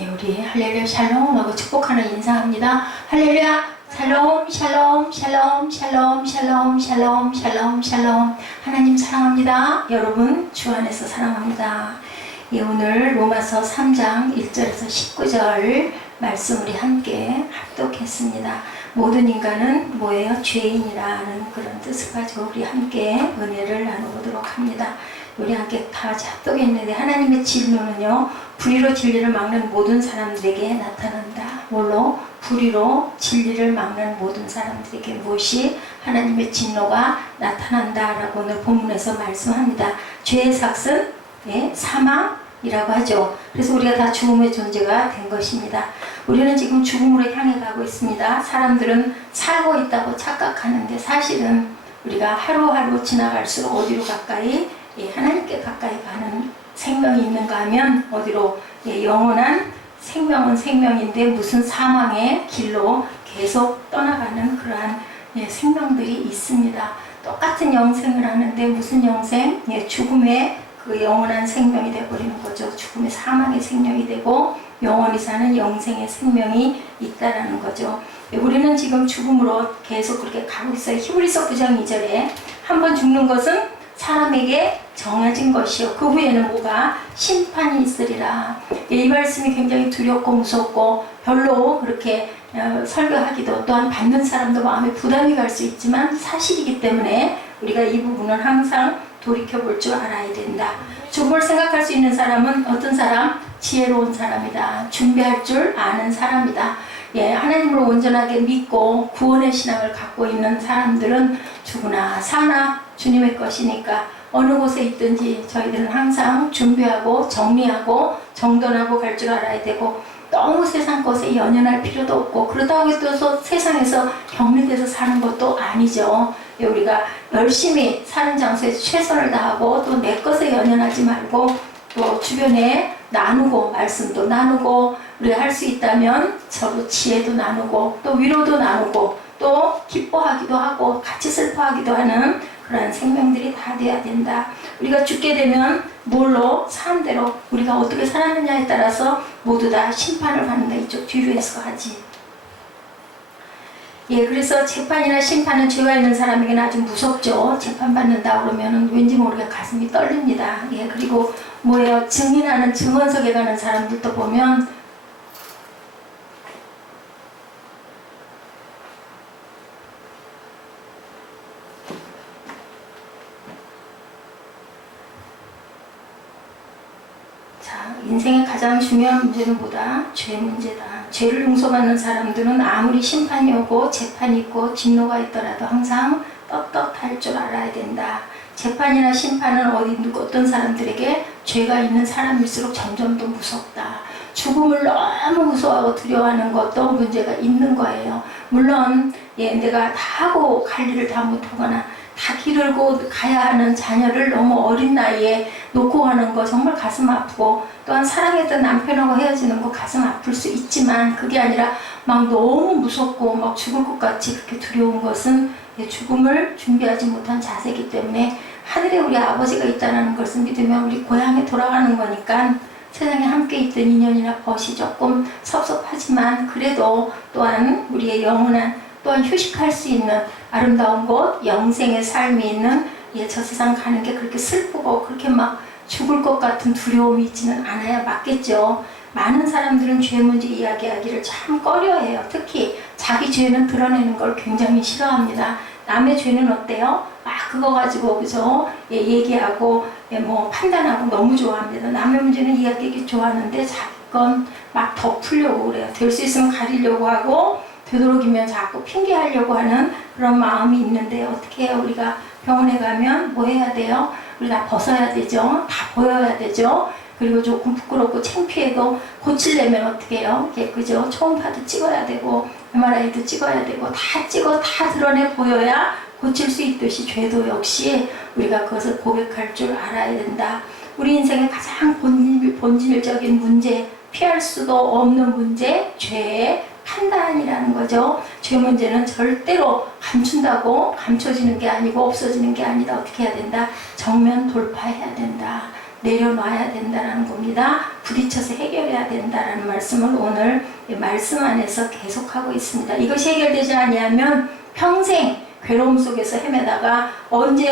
예, 우리 할렐루야 샬롬 하고 축복하는 인사합니다. 할렐루야 샬롬 샬롬 샬롬 샬롬 샬롬 샬롬 샬롬 샬롬. 하나님 사랑합니다. 여러분 주 안에서 사랑합니다. 예, 오늘 로마서 3장 1절에서 19절 말씀 우리 함께 합독했습니다. 모든 인간은 뭐예요? 죄인이라는 그런 뜻을 가지고 우리 함께 은혜를 나눠보도록 합니다. 우리 함께 다 같이 합독했는데, 하나님의 진노는요, 불의로 진리를 막는 모든 사람들에게 나타난다. 뭘로? 불의로 진리를 막는 모든 사람들에게 무엇이? 하나님의 진노가 나타난다 라고 오늘 본문에서 말씀합니다. 죄의 삭은 사망이라고 하죠. 그래서 우리가 다 죽음의 존재가 된 것입니다. 우리는 지금 죽음으로 향해 가고 있습니다. 사람들은 살고 있다고 착각하는데, 사실은 우리가 하루하루 지나갈수록 어디로 가까이? 하나님께 가까이 가는 생명이 있는가 하면 어디로? 영원한 생명은 생명인데 무슨 사망의 길로 계속 떠나가는 그러한 생명들이 있습니다. 똑같은 영생을 하는데 무슨 영생? 죽음의 그 영원한 생명이 되어버리는 거죠. 죽음의 사망의 생명이 되고 영원히 사는 영생의 생명이 있다라는 거죠. 우리는 지금 죽음으로 계속 그렇게 가고 있어요. 히브리서 9장 2절에 한 번 죽는 것은 사람에게 정해진 것이요, 그 후에는 뭐가? 심판이 있으리라. 이 말씀이 굉장히 두렵고 무섭고 별로 그렇게 설교하기도, 또한 받는 사람도 마음에 부담이 갈 수 있지만 사실이기 때문에 우리가 이 부분을 항상 돌이켜볼 줄 알아야 된다. 죽음을 생각할 수 있는 사람은 어떤 사람? 지혜로운 사람이다. 준비할 줄 아는 사람이다. 하나님을 온전하게 믿고 구원의 신앙을 갖고 있는 사람들은 죽으나 사나 주님의 것이니까 어느 곳에 있든지 저희들은 항상 준비하고 정리하고 정돈하고 갈 줄 알아야 되고, 너무 세상 것에 연연할 필요도 없고, 그렇다고 해서 세상에서 격리돼서 사는 것도 아니죠. 우리가 열심히 사는 장소에서 최선을 다하고, 또 내 것에 연연하지 말고, 또 주변에 나누고 말씀도 나누고, 우리가 할 수 있다면 서로 지혜도 나누고, 또 위로도 나누고, 또 기뻐하기도 하고 같이 슬퍼하기도 하는 그러한 생명들이 다 돼야 된다. 우리가 죽게 되면 뭘로? 사람대로 우리가 어떻게 살았느냐에 따라서 모두 다 심판을 받는다. 이쪽 뒤로 해서 하지. 그래서 재판이나 심판은 죄가 있는 사람에게는 아주 무섭죠. 재판받는다 그러면 왠지 모르게 가슴이 떨립니다. 그리고 뭐예요? 증인하는 증언석에 가는 사람들도 보면 인생의 가장 중요한 문제는 뭐다? 죄 문제다. 죄를 용서받는 사람들은 아무리 심판이 오고 재판이 있고 진노가 있더라도 항상 떳떳할 줄 알아야 된다. 재판이나 심판은 어떤 사람들에게 죄가 있는 사람일수록 점점 더 무섭다. 죽음을 너무 무서워하고 두려워하는 것도 문제가 있는 거예요. 물론 내가 다 하고 갈 일을 다 못하거나 다 기르고 가야 하는 자녀를 너무 어린 나이에 놓고 가는 거 정말 가슴 아프고, 또한 사랑했던 남편하고 헤어지는 거 가슴 아플 수 있지만, 그게 아니라 막 너무 무섭고 막 죽을 것 같이 그렇게 두려운 것은 죽음을 준비하지 못한 자세이기 때문에, 하늘에 우리 아버지가 있다는 것을 믿으면 우리 고향에 돌아가는 거니까 세상에 함께 있던 인연이나 벗이 조금 섭섭하지만, 그래도 또한 우리의 영원한, 또한 휴식할 수 있는 아름다운 곳, 영생의 삶이 있는 저 세상 가는 게 그렇게 슬프고 그렇게 막 죽을 것 같은 두려움이 있지는 않아야 맞겠죠. 많은 사람들은 죄 문제 이야기하기를 참 꺼려해요. 특히 자기 죄는 드러내는 걸 굉장히 싫어합니다. 남의 죄는 어때요? 막 그거 가지고 그죠? 얘기하고 판단하고 너무 좋아합니다. 남의 문제는 이야기하기 좋아하는데 자기 건 막 덮으려고 그래요. 될 수 있으면 가리려고 하고, 되도록이면 자꾸 핑계하려고 하는 그런 마음이 있는데, 어떻게 해요? 우리가 병원에 가면 뭐 해야 돼요? 우리가 벗어야 되죠. 다 보여야 되죠. 그리고 조금 부끄럽고 창피해도 고치려면 어떻게 해요? 그죠? 초음파도 찍어야 되고 MRI도 찍어야 되고 다 찍어 다 드러내 보여야 고칠 수 있듯이 죄도 역시 우리가 그것을 고백할 줄 알아야 된다. 우리 인생의 가장 본질적인 문제, 피할 수도 없는 문제, 죄의 판단이라는 거죠. 죄 문제는 절대로 감춘다고 감춰지는 게 아니고 없어지는 게 아니다. 어떻게 해야 된다? 정면 돌파해야 된다. 내려놔야 된다는 겁니다. 부딪혀서 해결해야 된다는 말씀을 오늘 말씀 안에서 계속하고 있습니다. 이것이 해결되지 아니하면 평생 괴로움 속에서 헤매다가 언제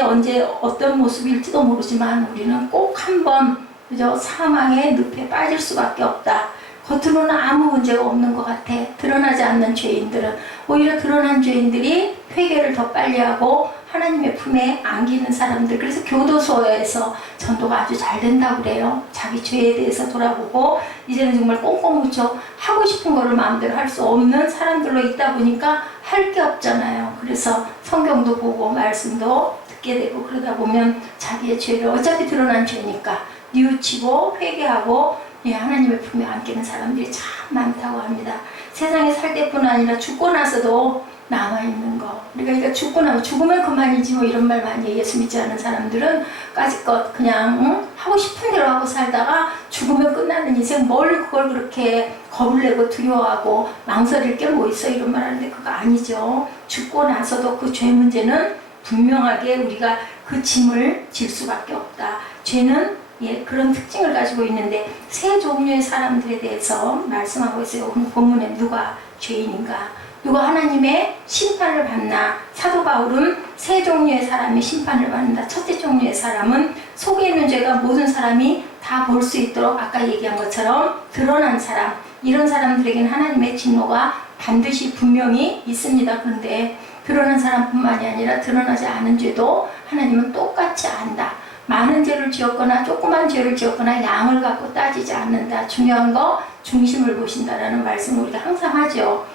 어떤 모습일지도 모르지만 우리는 꼭 한번 그저 사망의 늪에 빠질 수밖에 없다. 겉으로는 아무 문제가 없는 것 같아. 드러나지 않는 죄인들은 오히려 드러난 죄인들이 회개를 더 빨리 하고 하나님의 품에 안기는 사람들. 그래서 교도소에서 전도가 아주 잘 된다고 그래요. 자기 죄에 대해서 돌아보고 이제는 정말 꽁꽁 묻혀 하고 싶은 거를 마음대로 할 수 없는 사람들로 있다 보니까 할 게 없잖아요. 그래서 성경도 보고 말씀도 듣게 되고 그러다 보면 자기의 죄를 어차피 드러난 죄니까 뉘우치고 회개하고 하나님의 품에 안기는 사람들이 참 많다고 합니다. 세상에 살 때뿐 아니라 죽고 나서도 남아있는 거. 그러니까 죽고 나면 죽으면 그만이지 뭐 이런 말 많이 예수 믿지 않은 사람들은 까짓것 그냥 하고 싶은 대로 하고 살다가 죽으면 끝나는 인생 뭘 그걸 그렇게 겁을 내고 두려워하고 망설일 게 뭐 있어 이런 말 하는데 그거 아니죠. 죽고 나서도 그 죄 문제는 분명하게 우리가 그 짐을 질 수밖에 없다. 죄는 그런 특징을 가지고 있는데 세 종류의 사람들에 대해서 말씀하고 있어요. 오늘 본문에 누가 죄인인가? 누가 하나님의 심판을 받나? 사도 바울은 세 종류의 사람이 심판을 받는다. 첫째 종류의 사람은 속에 있는 죄가 모든 사람이 다 볼 수 있도록 아까 얘기한 것처럼 드러난 사람. 이런 사람들에게는 하나님의 진노가 반드시 분명히 있습니다. 그런데 드러난 사람뿐만이 아니라 드러나지 않은 죄도 하나님은 똑같이 안다. 많은 죄를 지었거나 조그만 죄를 지었거나 양을 갖고 따지지 않는다. 중요한 거 중심을 보신다라는 말씀을 우리가 항상 하죠.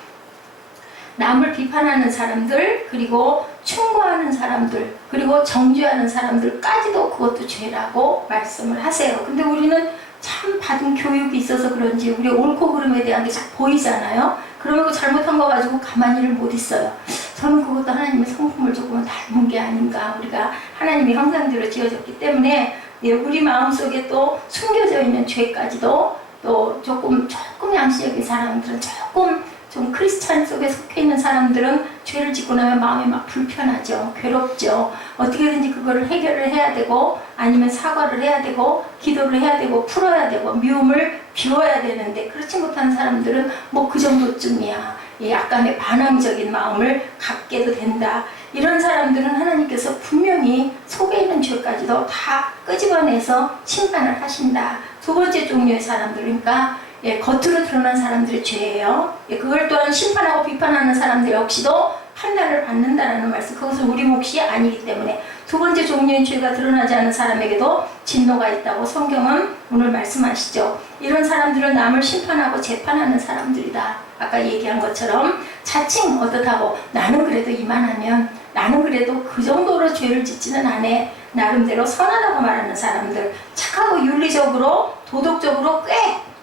남을 비판하는 사람들, 그리고 충고하는 사람들, 그리고 정죄하는 사람들까지도 그것도 죄라고 말씀을 하세요. 근데 우리는 참 받은 교육이 있어서 그런지 우리 옳고 그름에 대한 게 잘 보이잖아요. 그러면 그 잘못한 거 가지고 가만히를 못 있어요. 저는 그것도 하나님의 성품을 조금 닮은 게 아닌가. 우리가 하나님의 형상대로 지어졌기 때문에 우리 마음속에 또 숨겨져 있는 죄까지도 또 조금 양심적인 사람들은 조금 좀 크리스찬 속에 속해 있는 사람들은 죄를 짓고 나면 마음이 막 불편하죠. 괴롭죠. 어떻게든지 그거를 해결을 해야 되고 아니면 사과를 해야 되고 기도를 해야 되고 풀어야 되고 미움을 비워야 되는데 그렇지 못한 사람들은 뭐 그 정도쯤이야. 약간의 반항적인 마음을 갖게도 된다. 이런 사람들은 하나님께서 분명히 속에 있는 죄까지도 다 끄집어내서 심판을 하신다. 두 번째 종류의 사람들, 그러니까 겉으로 드러난 사람들의 죄예요. 그걸 또한 심판하고 비판하는 사람들 역시도 판단을 받는다는 말씀. 그것은 우리 몫이 아니기 때문에 두 번째 종류의 죄가 드러나지 않은 사람에게도 진노가 있다고 성경은 오늘 말씀하시죠. 이런 사람들은 남을 심판하고 재판하는 사람들이다. 아까 얘기한 것처럼 자칭 어떻다고 나는 그래도 이만하면 나는 그래도 그 정도로 죄를 짓지는 않아. 나름대로 선하다고 말하는 사람들, 착하고 윤리적으로 도덕적으로 꽤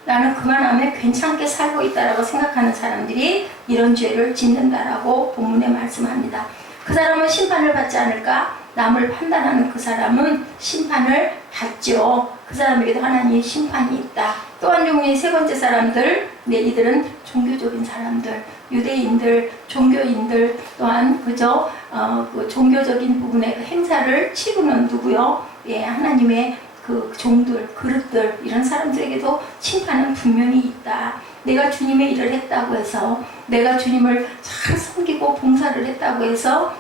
나는 그만하면 괜찮게 살고 있다라고 생각하는 사람들이 이런 죄를 짓는다라고 본문에 말씀합니다. 그 사람은 심판을 받지 않을까? 남을 판단하는 그 사람은 심판을 받죠. 그 사람에게도 하나님의 심판이 있다. 또 한 종류의 세 번째 사람들, 이들은 종교적인 사람들, 유대인들, 종교인들 또한 그저 그 종교적인 부분의 그 행사를 치르는 누구요? 하나님의 그 종들, 그릇들 이런 사람들에게도 심판은 분명히 있다. 내가 주님의 일을 했다고 해서 내가 주님을 잘 섬기고 봉사를 했다고 해서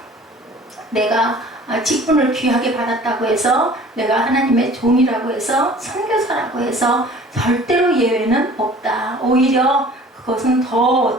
내가 직분을 귀하게 받았다고 해서 내가 하나님의 종이라고 해서 선교사라고 해서 절대로 예외는 없다. 오히려 그것은 더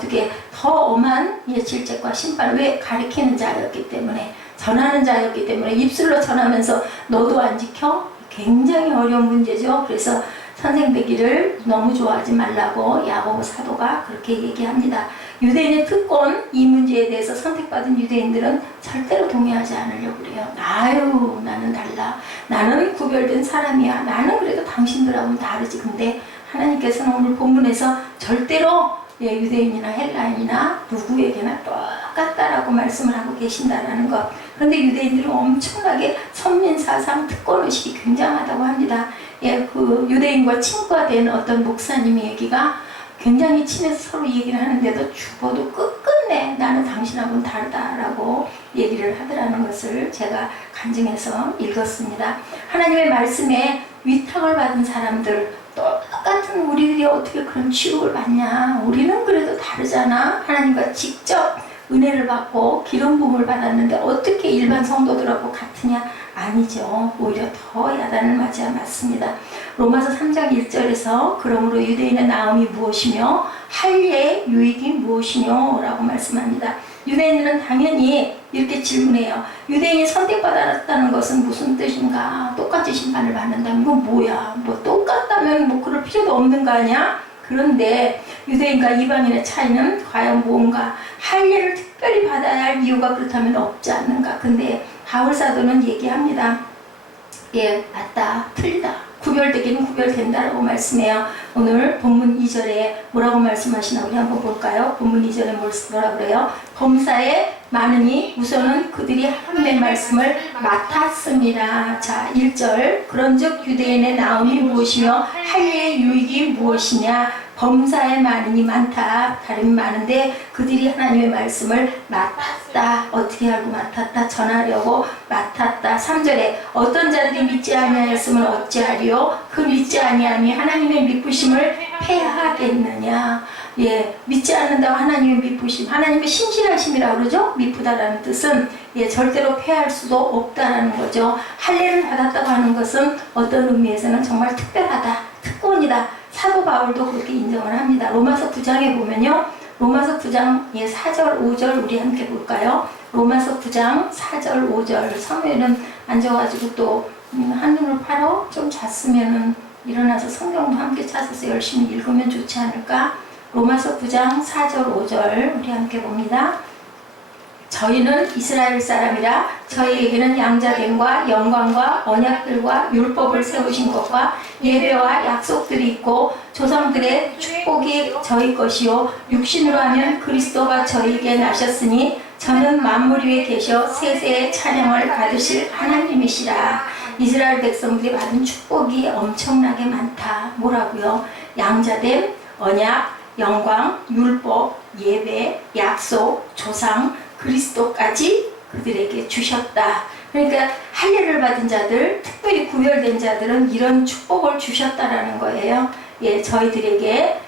엄한 질책과 심판을 왜 가리키는 자였기 때문에 전하는 자였기 때문에 입술로 전하면서 너도 안 지켜? 굉장히 어려운 문제죠. 그래서 선생되기를 너무 좋아하지 말라고 야고보 사도가 그렇게 얘기합니다. 유대인의 특권 이 문제에 대해서 선택받은 유대인들은 절대로 동의하지 않으려고 그래요. 아유 나는 달라. 나는 구별된 사람이야. 나는 그래도 당신들하고는 다르지. 근데 하나님께서는 오늘 본문에서 절대로 유대인이나 헬라인이나 누구에게나 똑같다라고 말씀을 하고 계신다라는 것. 그런데 유대인들은 엄청나게 선민사상 특권의식이 굉장하다고 합니다. 그 유대인과 친구가 된 어떤 목사님의 얘기가 굉장히 친해서 서로 얘기를 하는데도 죽어도 끝끝내 나는 당신하고는 다르다라고 얘기를 하더라는 것을 제가 간증해서 읽었습니다. 하나님의 말씀에 위탁을 받은 사람들, 똑같은 우리들이 어떻게 그런 취급을 받냐? 우리는 그래도 다르잖아. 하나님과 직접 은혜를 받고 기름 부음을 받았는데 어떻게 일반 성도들하고 같으냐? 아니죠. 오히려 더 야단을 맞습니다. 로마서 3장 1절에서 그러므로 유대인의 나음이 무엇이며 할례의 유익이 무엇이뇨? 라고 말씀합니다. 유대인들은 당연히 이렇게 질문해요. 유대인이 선택받았다는 것은 무슨 뜻인가? 똑같이 심판을 받는다면 이건 뭐야? 뭐 똑같다면 뭐 그럴 필요도 없는 거 아니야? 그런데 유대인과 이방인의 차이는 과연 뭔가? 할례를 특별히 받아야 할 이유가 그렇다면 없지 않는가? 근데 바울 사도는 얘기합니다. 예, 맞다, 틀리다. 구별되기는 구별된다라고 말씀해요. 오늘 본문 2절에 뭐라고 말씀하시나 우리 한번 볼까요? 본문 2절에 뭐라 그래요? 범사에 많으니 우선은 그들이 하나님의 말씀을 맡았습니다. 자, 1절 그런즉 유대인의 나음이 무엇이며 할례의 유익이 무엇이냐? 범사에 많으니 많다. 다름이 많은데 그들이 하나님의 말씀을 맡았다. 어떻게 알고 맡았다? 전하려고 맡았다. 3절에 어떤 자들이 믿지 아니하였으면 어찌하리요? 그 믿지 아니함이 하나님의 미쁘심을 패하겠느냐? 예, 믿지 않는다고 하나님의 미쁘심, 하나님의 신실하심이라고 그러죠? 미쁘다라는 뜻은 예, 절대로 패할 수도 없다라는 거죠. 할례를 받았다고 하는 것은 어떤 의미에서는 정말 특별하다, 특권이다. 사도 바울도 그렇게 인정을 합니다. 로마서 9장에 보면요. 로마서 9장 4절 5절 우리 함께 볼까요? 로마서 9장 4절 5절 사무엘은 앉아가지고 또 한눈을 팔어 좀 잤으면은 일어나서 성경도 함께 찾아서 열심히 읽으면 좋지 않을까? 로마서 9장 4절 5절 우리 함께 봅니다. 저희는 이스라엘 사람이라 저희에게는 양자됨과 영광과 언약들과 율법을 세우신 것과 예배와 약속들이 있고 조상들의 축복이 저희 것이요 육신으로 하면 그리스도가 저희에게 나셨으니 저는 만물 위에 계셔 세세의 찬양을 받으실 하나님이시라. 이스라엘 백성들이 받은 축복이 엄청나게 많다. 뭐라고요? 양자됨, 언약, 영광, 율법, 예배, 약속, 조상, 그리스도까지 그들에게 주셨다. 그러니까 할례를 받은 자들, 특별히 구별된 자들은 이런 축복을 주셨다라는 거예요. 예, 저희들에게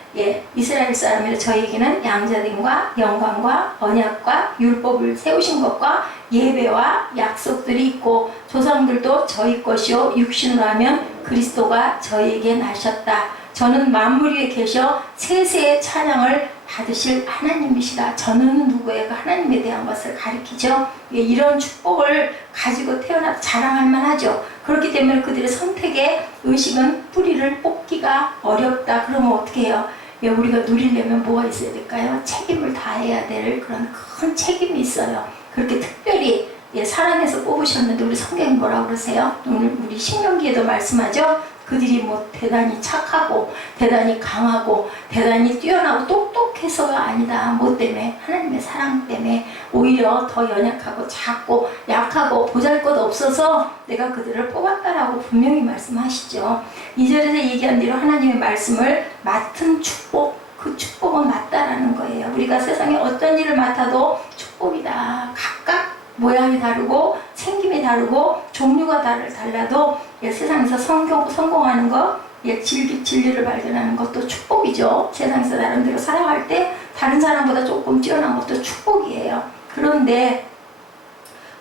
이스라엘 사람이라 저희에게는 양자됨과 영광과 언약과 율법을 세우신 것과 예배와 약속들이 있고 조상들도 저희 것이요 육신으로 하면 그리스도가 저희에게 나셨다. 저는 만물 위에 계셔 세세의 찬양을 받으실 하나님이시다. 저는 누구예요? 하나님에 대한 것을 가리키죠. 이런 축복을 가지고 태어나 자랑할 만하죠. 그렇기 때문에 그들의 선택의 의식은 뿌리를 뽑기가 어렵다. 그러면 어떻게 해요? 우리가 누리려면 뭐가 있어야 될까요? 책임을 다해야 될 그런 큰 책임이 있어요. 그렇게 특별히 사랑해서 뽑으셨는데 우리 성경이 뭐라고 그러세요? 오늘 우리 신명기에도 말씀하죠. 그들이 뭐 대단히 착하고 대단히 강하고 대단히 뛰어나고 똑똑해서가 아니다. 뭐 때문에? 하나님의 사랑 때문에 오히려 더 연약하고 작고 약하고 보잘것없어서 내가 그들을 뽑았다라고 분명히 말씀하시죠. 2절에서 얘기한 대로 하나님의 말씀을 맡은 축복, 그 축복은 맞다라는 거예요. 우리가 세상에 어떤 일을 맡아도 축복이다. 각각 모양이 다르고 생김이 다르고 종류가 달라도 세상에서 성공하는 것, 진리를 발견하는 것도 축복이죠. 세상에서 나름대로 살아갈 때 다른 사람보다 조금 뛰어난 것도 축복이에요. 그런데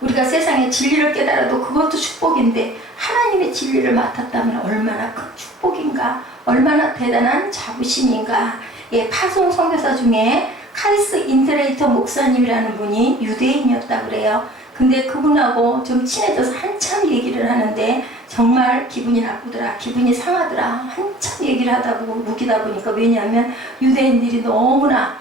우리가 세상의 진리를 깨달아도 그것도 축복인데 하나님의 진리를 맡았다면 얼마나 큰 축복인가, 얼마나 대단한 자부심인가. 파송 선교사 중에 카리스 인트레이터 목사님이라는 분이 유대인이었다 그래요. 근데 그분하고 좀 친해져서 한참 얘기를 하는데 정말 기분이 나쁘더라, 기분이 상하더라. 한참 얘기를 하다 보고 묵이다 보니까, 왜냐하면 유대인들이 너무나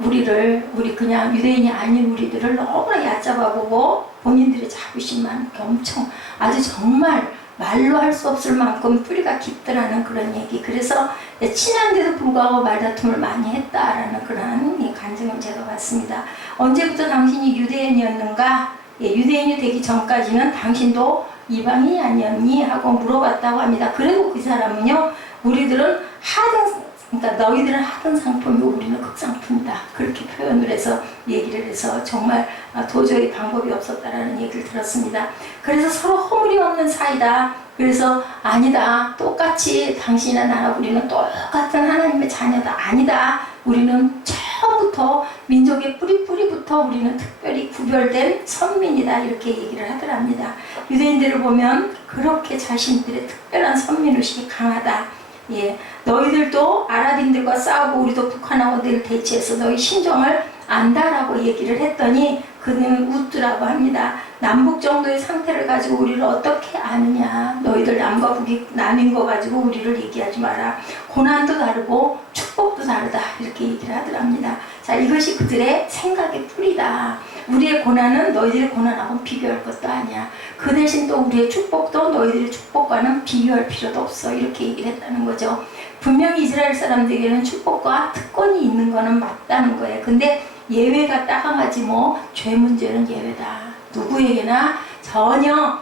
우리 그냥 유대인이 아닌 우리들을 너무나 얕잡아 보고 본인들의 자부심만 엄청 아주 정말 말로 할 수 없을 만큼 뿌리가 깊더라는 그런 얘기. 그래서 친한데도 불구하고 말다툼을 많이 했다라는 그런 간증을 제가 봤습니다. 언제부터 당신이 유대인이었는가? 유대인이 되기 전까지는 당신도 이방인이 아니었니? 하고 물어봤다고 합니다. 그리고 그 사람은요, 우리들은 하등 그러니까 너희들은 하던 상품이고 우리는 극상품이다. 그렇게 표현을 해서 얘기를 해서 정말 도저히 방법이 없었다라는 얘기를 들었습니다. 그래서 서로 허물이 없는 사이다. 그래서 아니다. 똑같이 당신이나 나나 우리는 똑같은 하나님의 자녀다. 아니다. 우리는 처음부터 민족의 뿌리부터 우리는 특별히 구별된 선민이다. 이렇게 얘기를 하더랍니다. 유대인들을 보면 그렇게 자신들의 특별한 선민의식이 강하다. 예, 너희들도 아랍인들과 싸우고 우리도 북한하고 늘 대치해서 너희 신정을 안다라고 얘기를 했더니 그는 웃더라고 합니다. 남북 정도의 상태를 가지고 우리를 어떻게 아느냐. 너희들 남과 북이 나뉜 거 가지고 우리를 얘기하지 마라. 고난도 다르고 축복도 다르다. 이렇게 얘기를 하더랍니다. 자, 이것이 그들의 생각의 뿌리다. 우리의 고난은 너희들의 고난하고는 비교할 것도 아니야. 그 대신 또 우리의 축복도 너희들의 축복과는 비교할 필요도 없어. 이렇게 얘기를 했다는 거죠. 분명히 이스라엘 사람들에게는 축복과 특권이 있는 거는 맞다는 거예요. 근데 예외가 따강하지 뭐 죄 문제는 예외다. 누구에게나 전혀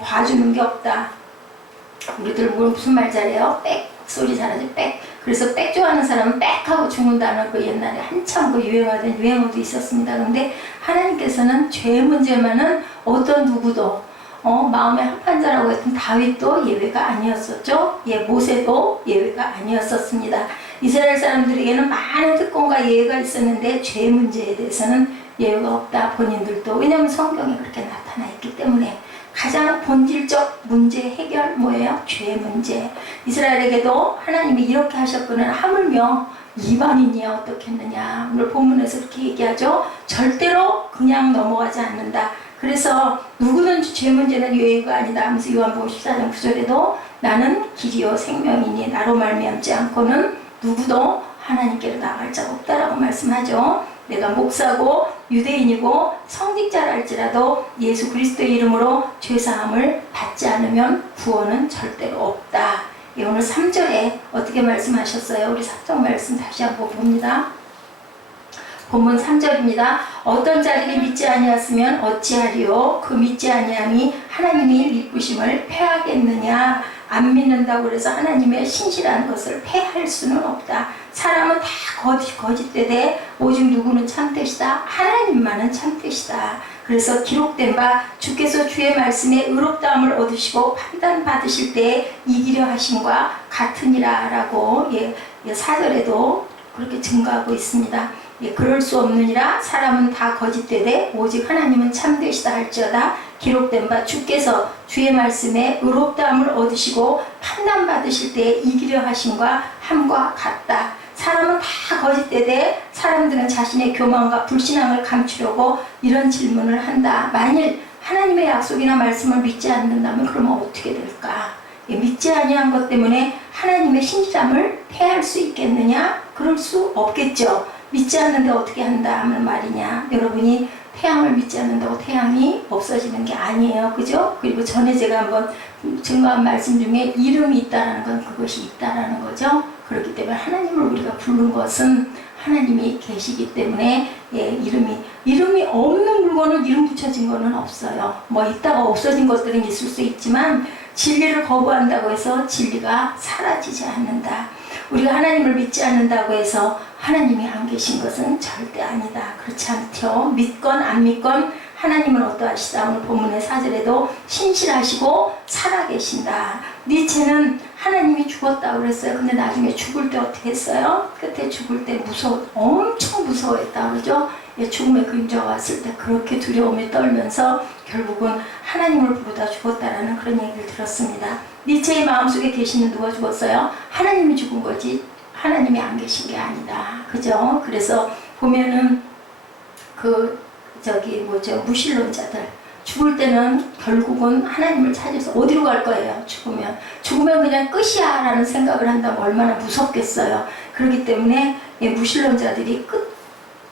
봐주는 게 없다. 우리들 무슨 말 잘해요? 빽 소리 잘하지 빽. 그래서 빽 좋아하는 사람은 빽 하고 죽는다는 그 옛날에 한참 그 유행하던 유행어도 있었습니다. 근데 하나님께서는 죄 문제만은 어떤 누구도 마음의 합판자라고 했던 다윗도 예외가 아니었었죠. 예, 모세도 예외가 아니었었습니다. 이스라엘 사람들에게는 많은 특권과 예외가 있었는데 죄 문제에 대해서는 예외가 없다. 본인들도. 왜냐하면 성경에 그렇게 나타나 있기 때문에. 가장 본질적 문제 해결 뭐예요? 죄 문제. 이스라엘에게도 하나님이 이렇게 하셨거늘 하물며 이방인이야 어떻게 했느냐. 오늘 본문에서 이렇게 얘기하죠. 절대로 그냥 넘어가지 않는다. 그래서 누구든지 죄 문제는 예외가 아니다 하면서 요한복음 14장 9절에도 나는 길이요 생명이니 나로 말미암지 않고는 누구도 하나님께로 나갈 자가 없다라고 말씀하죠. 내가 목사고 유대인이고 성직자라 할지라도 예수 그리스도의 이름으로 죄사함을 받지 않으면 구원은 절대로 없다. 예, 오늘 3절에 어떻게 말씀하셨어요? 우리 사정 말씀 다시 한번 봅니다. 본문 3절입니다. 어떤 자들이 믿지 아니하였으면 어찌하리요? 그 믿지 아니함이 하나님이 미쁘심을 패하겠느냐? 안 믿는다고 그래서 하나님의 신실한 것을 패할 수는 없다. 사람은 다 거짓되되 오직 누구는 참되시다. 하나님만은 참되시다. 그래서 기록된 바 주께서 주의 말씀에 의롭다함을 얻으시고 판단받으실 때에 이기려 하심과 같으니라 라고 4절에도 그렇게 증거하고 있습니다. 그럴 수 없느니라. 사람은 다 거짓되되 오직 하나님은 참되시다 할지어다. 기록된 바 주께서 주의 말씀에 의롭다함을 얻으시고 판단받으실 때에 이기려 하심과 함과 같다. 사람은 다 거짓되되 사람들은 자신의 교만과 불신앙을 감추려고 이런 질문을 한다. 만일 하나님의 약속이나 말씀을 믿지 않는다면 그러면 어떻게 될까? 믿지 아니한 것 때문에 하나님의 신실함을 패할 수 있겠느냐? 그럴 수 없겠죠. 믿지 않는데 어떻게 한다 하는 말이냐. 여러분이 태양을 믿지 않는다고 태양이 없어지는 게 아니에요. 그죠? 그리고 전에 제가 한번 증거한 말씀 중에 이름이 있다라는 건 그것이 있다라는 거죠. 그렇기 때문에 하나님을 우리가 부른 것은 하나님이 계시기 때문에 이름이 없는 물건은 이름 붙여진 거는 없어요. 뭐 있다가 없어진 것들은 있을 수 있지만 진리를 거부한다고 해서 진리가 사라지지 않는다. 우리가 하나님을 믿지 않는다고 해서 하나님이 안 계신 것은 절대 아니다. 그렇지 않죠. 믿건 안 믿건 하나님은 어떠하시다. 오늘 본문의 4절에도 신실하시고 살아계신다. 니체는 하나님이 죽었다고 그랬어요. 근데 나중에 죽을 때 어떻게 했어요? 끝에 죽을 때 엄청 무서워했다 그러죠. 죽음의 그림자가 왔을 때 그렇게 두려움에 떨면서 결국은 하나님을 부르다 죽었다라는 그런 얘기를 들었습니다. 니체의 마음속에 계시는 누가 죽었어요? 하나님이 죽은 거지 하나님이 안 계신 게 아니다. 그죠? 그래서 보면은 무신론자들 죽을 때는 결국은 하나님을 찾아서 어디로 갈 거예요? 죽으면 그냥 끝이야 라는 생각을 한다면 얼마나 무섭겠어요. 그렇기 때문에 무신론자들이 끝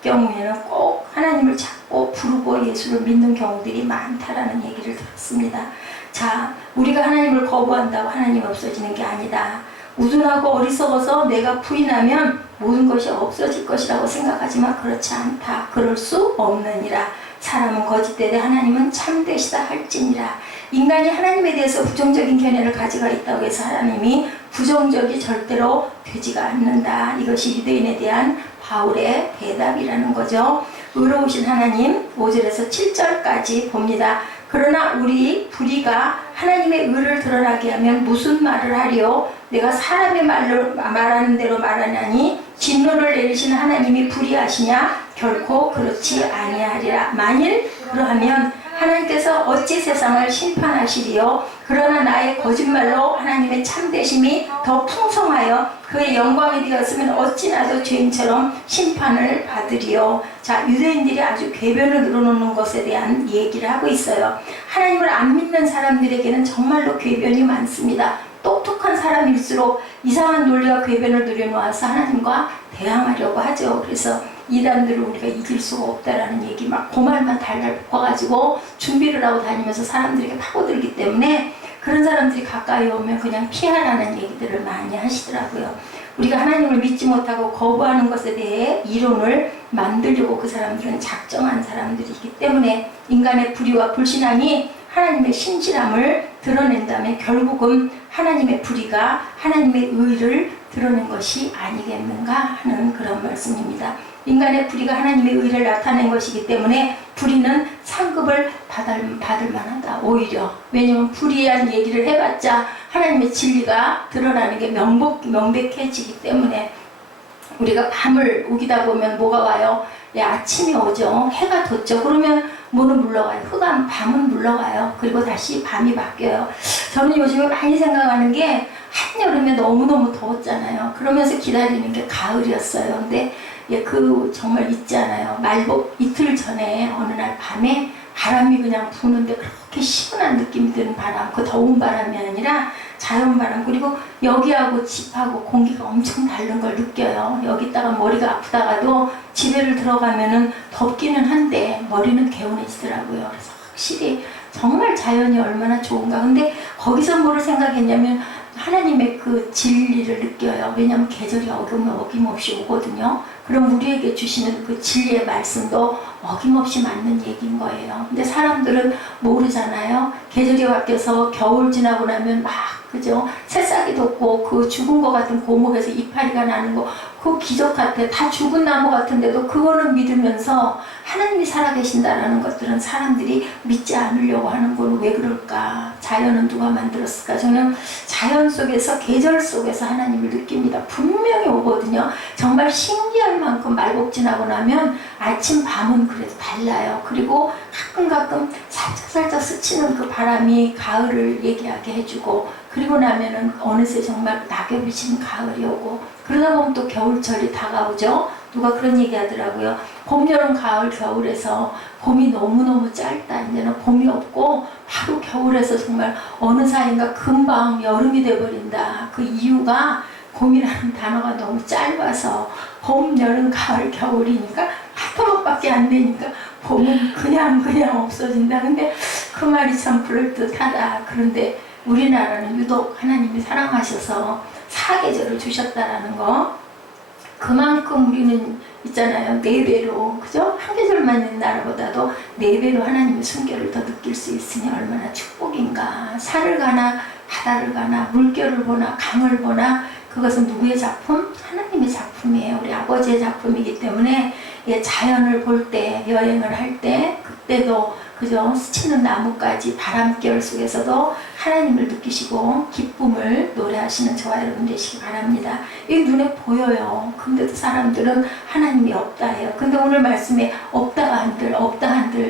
경우에는 꼭 하나님을 찾고 부르고 예수를 믿는 경우들이 많다라는 얘기를 들었습니다. 자, 우리가 하나님을 거부한다고 하나님이 없어지는 게 아니다. 우둔하고 어리석어서 내가 부인하면 모든 것이 없어질 것이라고 생각하지만 그렇지 않다. 그럴 수 없느니라. 사람은 거짓되되 하나님은 참되시다 할지니라. 인간이 하나님에 대해서 부정적인 견해를 가지고 있다고 해서 하나님이 부정적이 절대로 되지가 않는다. 이것이 유대인에 대한 바울의 대답이라는 거죠. 의로우신 하나님 5절에서 7절까지 봅니다. 그러나 우리 불의가 하나님의 의를 드러나게 하면 무슨 말을 하리요? 내가 사람의 말로 말하는 대로 말하나니 진노를 내리시는 하나님이 불의하시냐? 결코 그렇지 아니하리라. 만일 그러하면 하나님께서 어찌 세상을 심판하시리요? 그러나 나의 거짓말로 하나님의 참되심이 더 풍성하여 그의 영광이 되었으면 어찌 나도 죄인처럼 심판을 받으리요? 자, 유대인들이 아주 궤변을 늘어놓는 것에 대한 얘기를 하고 있어요. 하나님을 안 믿는 사람들에게는 정말로 궤변이 많습니다. 똑똑한 사람일수록 이상한 논리와 궤변을 들여놓아서 하나님과 대항하려고 하죠. 그래서 이단들을 우리가 이길 수가 없다라는 얘기 막 고말만 달달 볶아가지고 준비를 하고 다니면서 사람들에게 파고들기 때문에 그런 사람들이 가까이 오면 그냥 피하라는 얘기들을 많이 하시더라고요. 우리가 하나님을 믿지 못하고 거부하는 것에 대해 이론을 만들려고 그 사람들은 작정한 사람들이기 때문에 인간의 불의와 불신앙이 하나님의 신실함을 드러낸다면 결국은 하나님의 불의가 하나님의 의를 드러낸 것이 아니겠는가 하는 그런 말씀입니다. 인간의 불의가 하나님의 의를 나타낸 것이기 때문에 불의는 상급을 받을 만하다. 오히려 왜냐하면 불의한 얘기를 해봤자 하나님의 진리가 드러나는 게 명백해지기 때문에 우리가 밤을 우기다 보면 뭐가 와요? 아침이 오죠. 해가 돋죠. 그러면 뭐는 물러가요? 밤은 물러가요. 그리고 다시 밤이 바뀌어요. 저는 요즘에 많이 생각하는 게 한여름에 너무너무 더웠잖아요. 그러면서 기다리는 게 가을이었어요. 근데 정말 있잖아요. 말복 이틀 전에 어느 날 밤에 바람이 그냥 부는데 그렇게 시원한 느낌이 드는 바람, 그 더운 바람이 아니라 자연바람, 그리고 여기하고 집하고 공기가 엄청 다른 걸 느껴요. 여기다가 머리가 아프다가도 집에를 들어가면은 덥기는 한데 머리는 개운해지더라고요. 그래서 확실히 정말 자연이 얼마나 좋은가. 근데 거기서 뭐를 생각했냐면 하나님의 그 진리를 느껴요. 왜냐하면 계절이 어김없이 오거든요. 그럼 우리에게 주시는 그 진리의 말씀도 어김없이 맞는 얘기인 거예요. 근데 사람들은 모르잖아요. 계절이 바뀌어서 겨울 지나고 나면 그죠? 새싹이 돋고 그 죽은 것 같은 고목에서 이파리가 나는 거, 그거 기적 같아. 다 죽은 나무 같은데도 그거는 믿으면서 하나님이 살아계신다라는 것들은 사람들이 믿지 않으려고 하는 건 왜 그럴까? 자연은 누가 만들었을까? 저는 자연 속에서, 계절 속에서 하나님을 느낍니다. 분명히 오거든요. 정말 신기할 만큼 말복 지나고 나면 아침, 밤은 그래도 달라요. 그리고 가끔 살짝 스치는 그 바람이 가을을 얘기하게 해주고, 그리고 나면은 어느새 정말 낙엽이 진 가을이 오고, 그러다 보면 또 겨울철이 다가오죠. 누가 그런 얘기 하더라고요. 봄, 여름, 가을, 겨울에서 봄이 너무너무 짧다. 이제는 봄이 없고 바로 겨울에서 정말 어느 사이인가 금방 여름이 돼버린다. 그 이유가 봄이라는 단어가 너무 짧아서 봄, 여름, 가을, 겨울이니까 한 토막밖에 안 되니까 봄은 그냥 없어진다. 근데 그 말이 참 그럴듯하다. 그런데 우리나라는 유독 하나님이 사랑하셔서 사계절을 주셨다라는 거, 그만큼 우리는 있잖아요. 4배로, 그죠? 한 계절만 있는 나라보다도 4배로 하나님의 순결을 더 느낄 수 있으니 얼마나 축복인가. 산을 가나 바다를 가나 물결을 보나 강을 보나 그것은 누구의 작품? 하나님의 작품이에요. 우리 아버지의 작품이기 때문에 자연을 볼 때, 여행을 할 때, 그때도 그죠? 스치는 나무까지 바람결 속에서도 하나님을 느끼시고 기쁨을 노래하시는 저와 여러분 되시기 바랍니다. 이 눈에 보여요. 근데도 사람들은 하나님이 없다 해요. 근데 오늘 말씀에 없다 한들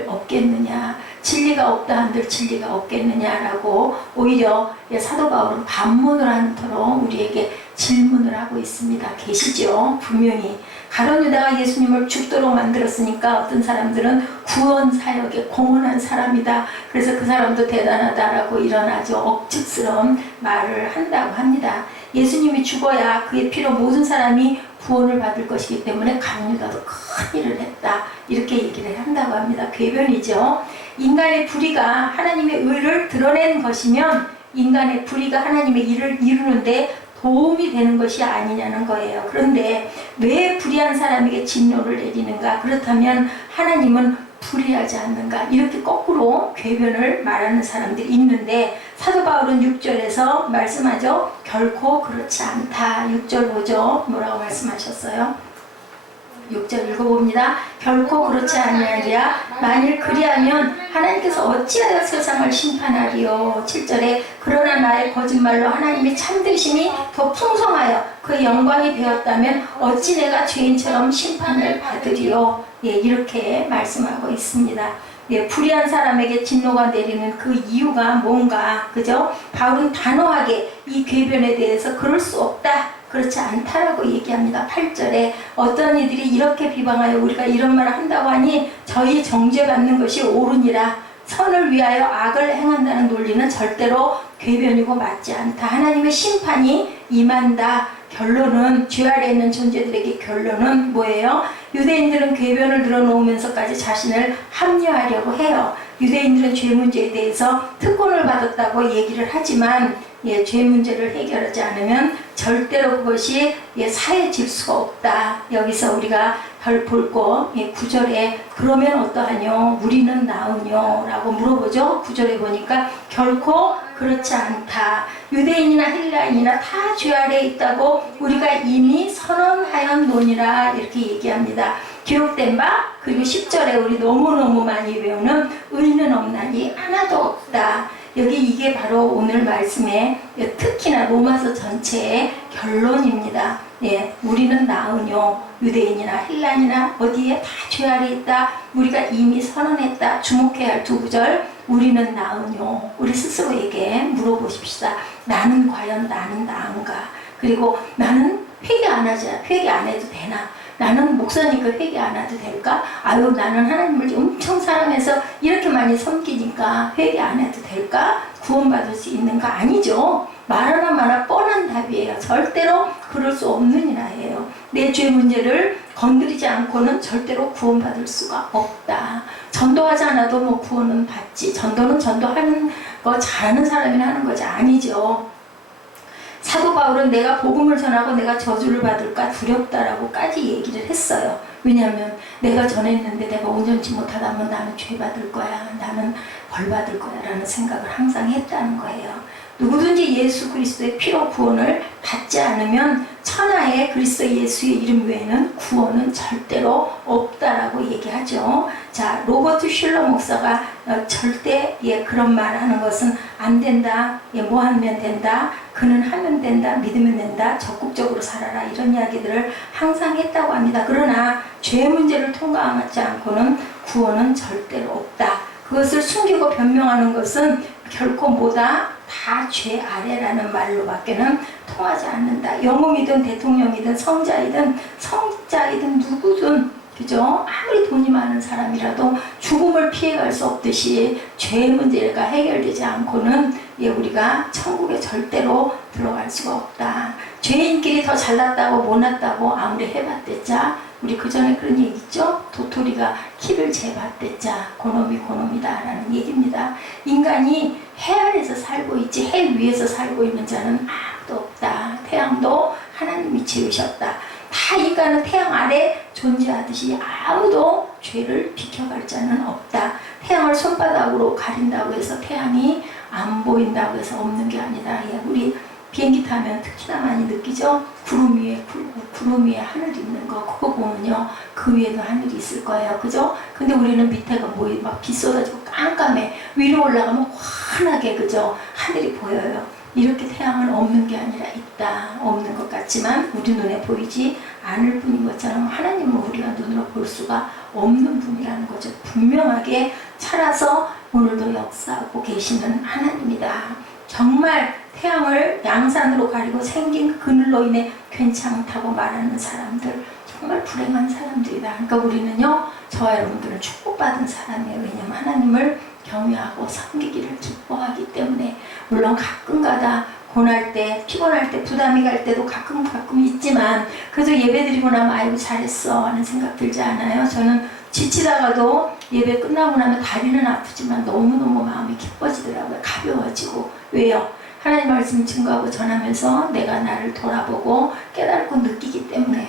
없겠느냐, 진리가 없다 한들 진리가 없겠느냐라고 오히려 사도 바울은 반문을 하도록 우리에게 질문을 하고 있습니다. 계시죠? 분명히 가룟 유다가 예수님을 죽도록 만들었으니까 어떤 사람들은 구원 사역에 공헌한 사람이다. 그래서 그 사람도 대단하다라고 이런 아주 억측스러운 말을 한다고 합니다. 예수님이 죽어야 그의 피로 모든 사람이 구원을 받을 것이기 때문에 가룟 유다도 큰 일을 했다. 이렇게 얘기를 한다고 합니다. 궤변이죠. 인간의 불의가 하나님의 의를 드러낸 것이면 인간의 불의가 하나님의 일을 이루는데 도움이 되는 것이 아니냐는 거예요. 그런데 왜 불의한 사람에게 진노를 내리는가? 그렇다면 하나님은 불의하지 않는가 이렇게 거꾸로 궤변을 말하는 사람들이 있는데 사도 바울은 6절에서 말씀하죠. 결코 그렇지 않다. 6절 보죠. 뭐라고 말씀하셨어요? 6절 읽어봅니다. 결코 그렇지 아니하리라. 만일 그리하면 하나님께서 어찌하여 세상을 심판하리요. 7절에 그러나 나의 거짓말로 하나님이 참되심이 더 풍성하여 그 영광이 되었다면 어찌 내가 죄인처럼 심판을 받으리요. 예, 이렇게 말씀하고 있습니다. 예, 불의한 사람에게 진노가 내리는 그 이유가 뭔가, 그죠? 바울은 단호하게 이 궤변에 대해서 그럴 수 없다, 그렇지 않다라고 얘기합니다. 8절에 어떤 이들이 이렇게 비방하여 우리가 이런 말을 한다고 하니 저희 정죄받는 것이 옳으니라. 선을 위하여 악을 행한다는 논리는 절대로 궤변이고 맞지 않다. 하나님의 심판이 임한다. 결론은 죄 아래에 있는 존재들에게 결론은 뭐예요? 유대인들은 궤변을 늘어놓으면서까지 자신을 합리화하려고 해요. 유대인들은 죄 문제에 대해서 특권을 받았다고 얘기를 하지만 예, 죄 문제를 해결하지 않으면 절대로 그것이 예, 사회 질서가 없다. 여기서 우리가 볼거 예, 9절에 그러면 어떠하뇨? 우리는 나으뇨? 라고 물어보죠. 9절에 보니까 결코 그렇지 않다. 유대인이나 헬라인이나 다 죄 아래에 있다고 우리가 이미 선언하였노니라 이렇게 얘기합니다. 기록된 바 그리고 10절에 우리 너무너무 많이 배우는 의인은 없나니 하나도 없다. 여기 이게 바로 오늘 말씀의 특히나 로마서 전체의 결론입니다. 예, 우리는 나으뇨. 유대인이나 헬라인이나 어디에 다 죄 아래 있다. 우리가 이미 선언했다. 주목해야 할 두 구절. 우리는 나으뇨. 우리 스스로에게 물어보십시다. 나는 과연 나는 나은가? 그리고 나는 회개 안 해도 되나? 나는 목사니까 회개 안 해도 될까? 아유, 나는 하나님을 엄청 사랑해서 이렇게 많이 섬기니까 회개 안 해도 될까? 구원받을 수 있는가? 아니죠. 말하나 마나 뻔한 답이에요. 절대로 그럴 수 없는 일이에요. 내 죄 문제를 건드리지 않고는 절대로 구원받을 수가 없다. 전도하지 않아도 뭐 구원은 받지. 전도는 전도하는 거 잘하는 사람이 하는 거지. 아니죠. 사도 바울은 내가 복음을 전하고 내가 저주를 받을까 두렵다라고까지 얘기를 했어요. 왜냐하면 내가 전했는데 내가 온전치 못하다면 나는 죄 받을 거야. 나는 벌 받을 거야. 라는 생각을 항상 했다는 거예요. 누구든지 예수 그리스도의 피로 구원을 받지 않으면 천하의 그리스도 예수의 이름 외에는 구원은 절대로 없다라고 얘기하죠. 자, 로버트 슐러 목사가 절대 그런 말 하는 것은 안 된다. 뭐 하면 된다. 그는 하면 된다. 믿으면 된다. 적극적으로 살아라. 이런 이야기들을 항상 했다고 합니다. 그러나 죄 문제를 통과하지 않고는 구원은 절대로 없다. 그것을 숨기고 변명하는 것은 결코 뭐다? 다 죄 아래라는 말로밖에는 통하지 않는다. 영웅이든 대통령이든 성자이든 누구든 그죠? 아무리 돈이 많은 사람이라도 죽음을 피해갈 수 없듯이 죄 문제가 해결되지 않고는 우리가 천국에 절대로 들어갈 수가 없다. 죄인끼리 더 잘났다고 못났다고 아무리 해봤댔자 우리 그 전에 그런 얘기 있죠? 도토리가 키를 재봤댔자 고놈이다 라는 얘기입니다. 인간이 해 아래서 살고 있지 해 위에서 살고 있는 자는 아무도 없다. 태양도 하나님이 지으셨다. 다 인간은 태양 아래 존재하듯이 아무도 죄를 비켜갈 자는 없다. 태양을 손바닥으로 가린다고 해서 태양이 안 보인다고 해서 없는 게 아니다. 우리 비행기 타면 특히나 많이 느끼죠? 구름 위에 하늘이 있는 거. 그거 보면요. 그 위에도 하늘이 있을 거예요. 그죠? 근데 우리는 밑에가 막 비 쏟아지고 깜깜해. 위로 올라가면 환하게, 그죠? 하늘이 보여요. 이렇게 태양은 없는 게 아니라 있다. 없는 것 같지만 우리 눈에 보이지 않을 뿐인 것처럼 하나님은 우리가 눈으로 볼 수가 없는 분이라는 거죠. 분명하게 살아서 오늘도 역사하고 계시는 하나님이다. 정말 태양을 양산으로 가리고 생긴 그늘로 인해 괜찮다고 말하는 사람들 정말 불행한 사람들이다. 그러니까 우리는요, 저와 여러분들은 축복받은 사람이에요. 왜냐하면 하나님을 경외하고 섬기기를 기뻐하기 때문에. 물론 가끔가다 고날 때, 피곤할 때, 부담이 갈 때도 가끔 있지만 그래도 예배드리고 나면 아이고 잘했어 하는 생각 들지 않아요? 저는 지치다가도 예배 끝나고 나면 다리는 아프지만 너무너무 마음이 기뻐지더라고요. 가벼워지고. 왜요? 하나님 말씀 증거하고 전하면서 내가 나를 돌아보고 깨닫고 느끼기 때문에.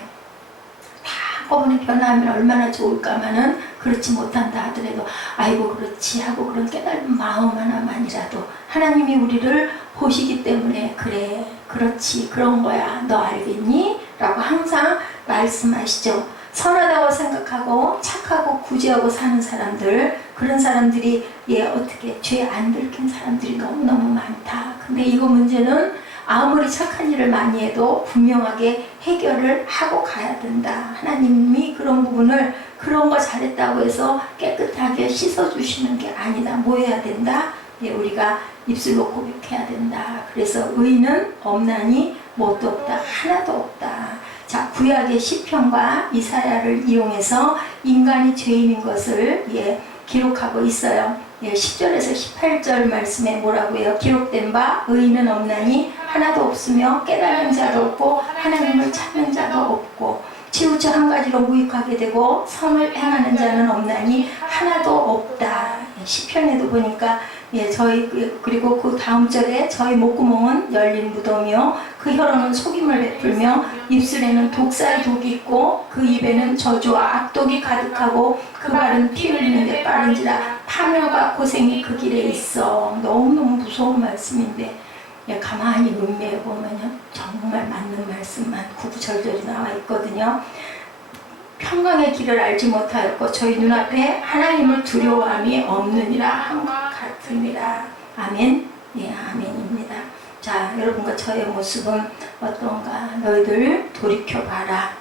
다 한꺼번에 변화하면 얼마나 좋을까마는 그렇지 못한다 하더라도 아이고 그렇지 하고 그런 깨달은 마음 하나만이라도 하나님이 우리를 보시기 때문에 그래 그렇지 그런 거야 너 알겠니? 라고 항상 말씀하시죠. 선하다고 생각하고 착하고 구제하고 사는 사람들 그런 사람들이 어떻게 죄 안 들킨 사람들이 너무너무 많다. 근데 이거 문제는 아무리 착한 일을 많이 해도 분명하게 해결을 하고 가야 된다. 하나님이 그런 부분을 그런 거 잘했다고 해서 깨끗하게 씻어주시는 게 아니다. 뭐 해야 된다? 우리가 입술로 고백해야 된다. 그래서 의인은 없나니 뭣도 없다. 하나도 없다. 자, 구약의 시편과 이사야를 이용해서 인간이 죄인인 것을 기록하고 있어요. 10절에서 18절 말씀에 뭐라고 해요? 기록된 바 의인은 없나니 하나도 없으며 깨달은 자도 없고 하나님을 찾는 자도 없고 치우쳐 한 가지로 무익하게 되고 선을 행하는 자는 없나니 하나도 없다. 시편에도 보니까 저희 그리고 그 다음 절에 저희 목구멍은 열린 무덤이요 그 혀로는 속임을 베풀며 입술에는 독사의 독이 있고 그 입에는 저주와 악독이 가득하고 그 발은 피 흘리는 데 빠른지라 파멸과 고생이 그 길에 있어. 너무너무 무서운 말씀인데 가만히 음미해 보면 정말 맞는 말씀만 구구절절이 나와 있거든요. 평강의 길을 알지 못하였고 저희 눈앞에 하나님을 두려워함이 없느니라 한것 같으니라. 아멘. 아멘입니다. 자, 여러분과 저의 모습은 어떤가? 너희들 돌이켜봐라.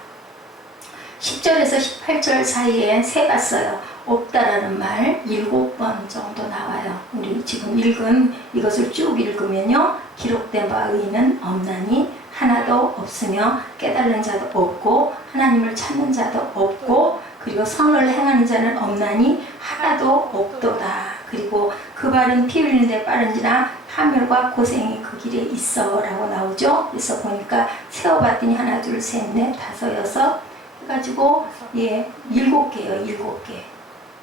10절에서 18절 사이에 세가 써요. 없다라는 말 7번 정도 나와요. 우리 지금 읽은 이것을 쭉 읽으면요. 기록된 바 의인은 없나니 하나도 없으며 깨달은 자도 없고 하나님을 찾는 자도 없고 그리고 선을 행하는 자는 없나니 하나도 없도다. 그리고 그 발은 피 흘리는 데 빠른지라 파멸과 고생이 그 길에 있어 라고 나오죠. 그래서 보니까 세어봤더니 하나 둘 셋 넷 다섯 여섯 해가지고 7개예요. 7개.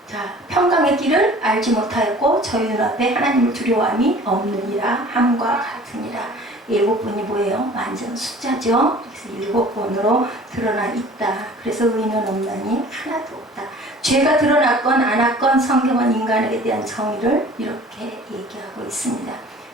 자, 평강의 길을 알지 못하였고 저희 눈앞에 하나님을 두려워함이 없느니라 함과 같으니라. 7번이 뭐예요? 완전 숫자죠. 그래서 7번으로 드러나 있다. 그래서 의인은 없나니 하나도 없다. 죄가 드러났건 안 왔건 성경은 인간에게 대한 정의를 이렇게 얘기하고 있습니다.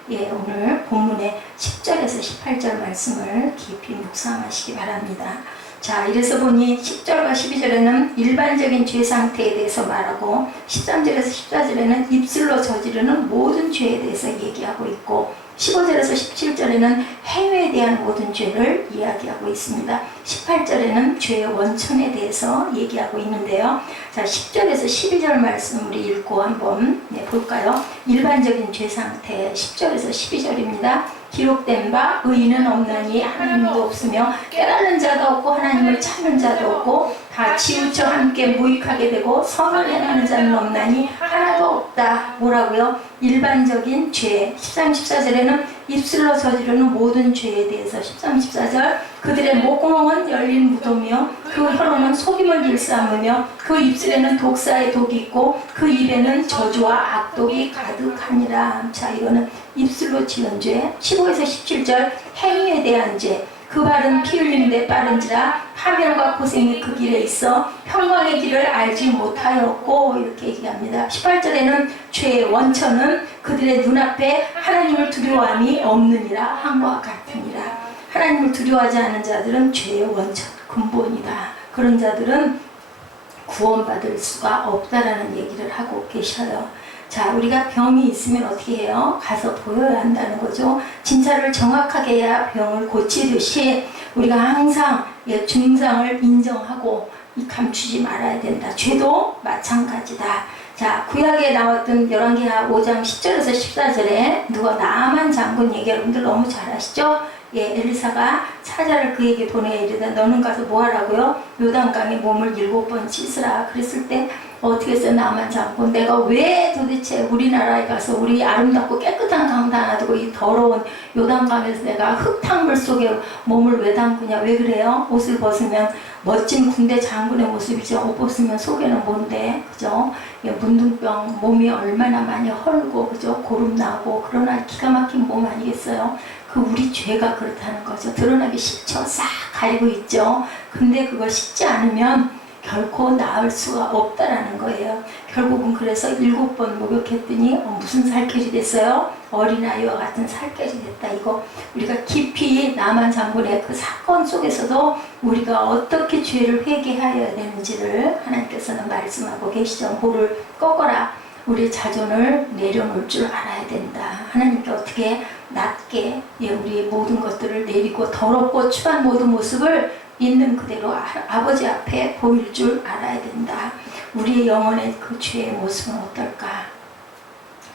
오늘 본문의 10절에서 18절 말씀을 깊이 묵상하시기 바랍니다. 자, 이래서 보니 10절과 12절에는 일반적인 죄 상태에 대해서 말하고 13절에서 14절에는 입술로 저지르는 모든 죄에 대해서 얘기하고 있고 15절에서 17절에는 행위에 대한 모든 죄를 이야기하고 있습니다. 18절에는 죄의 원천에 대해서 얘기하고 있는데요. 자, 10절에서 12절 말씀 우리 읽고 한번 볼까요? 일반적인 죄 상태 10절에서 12절입니다. 기록된 바 의인은 없나니 하나님도 없으며 깨달는 자도 없고 하나님을 찾는 자도 없고 다 치우쳐 함께 무익하게 되고 선을 행하는 자는 없나니 하나도 없다. 뭐라고요? 일반적인 죄. 13, 14절에는 입술로 저지르는 모든 죄에 대해서 13, 14절 그들의 목구멍은 열린 무덤이요 그 혀로는 속임을 일삼으며 그 입술에는 독사의 독이 있고 그 입에는 저주와 악독이 가득하니라. 자, 이거는 입술로 지은 죄. 15에서 17절 행위에 대한 죄. 그 발은 피 흘리는 데 빠른지라 파멸과 고생이 그 길에 있어 평강의 길을 알지 못하였고 이렇게 얘기합니다. 18절에는 죄의 원천은 그들의 눈앞에 하나님을 두려워함이 없느니라 함과 같으니라. 하나님을 두려워하지 않은 자들은 죄의 원천 근본이다. 그런 자들은 구원받을 수가 없다라는 얘기를 하고 계셔요. 자, 우리가 병이 있으면 어떻게 해요? 가서 보여야 한다는 거죠. 진찰을 정확하게 해야 병을 고치듯이 우리가 항상 증상을 인정하고 감추지 말아야 된다. 죄도 마찬가지다. 자, 구약에 나왔던 열왕기하 5장 10절에서 14절에 누가 나아만 장군 얘기 여러분들 너무 잘 아시죠? 엘리사가 사자를 그에게 보내 이르다 너는 가서 뭐 하라고요? 요단강에 몸을 7번 씻으라. 그랬을 때 어떻게 했어요? 나만 장군 내가 왜 도대체 우리나라에 가서 우리 아름답고 깨끗한 강도 하나 두고 이 더러운 요단강에서 내가 흙탕물 속에 몸을 왜 담그냐? 왜 그래요? 옷을 벗으면 멋진 군대 장군의 모습이죠. 옷 벗으면 속에는 뭔데? 그죠? 문둥병 몸이 얼마나 많이 헐고 그죠? 고름 나고 그러나 기가 막힌 몸 아니겠어요? 그 우리 죄가 그렇다는 거죠. 드러나기 싫죠. 싹 가리고 있죠. 근데 그걸 씻지 않으면 결코 나을 수가 없다라는 거예요. 결국은 그래서 7번 목욕했더니 무슨 살결이 됐어요? 어린아이와 같은 살결이 됐다. 이거 우리가 깊이 나만 장군의 그 사건 속에서도 우리가 어떻게 죄를 회개하여야 되는지를 하나님께서는 말씀하고 계시죠. 볼을 꺾어라. 우리의 자존을 내려놓을 줄 알아야 된다. 하나님께 어떻게 낮게 우리의 모든 것들을 내리고 더럽고 추한 모든 모습을 있는 그대로 아버지 앞에 보일 줄 알아야 된다. 우리의 영혼의 그 죄의 모습은 어떨까?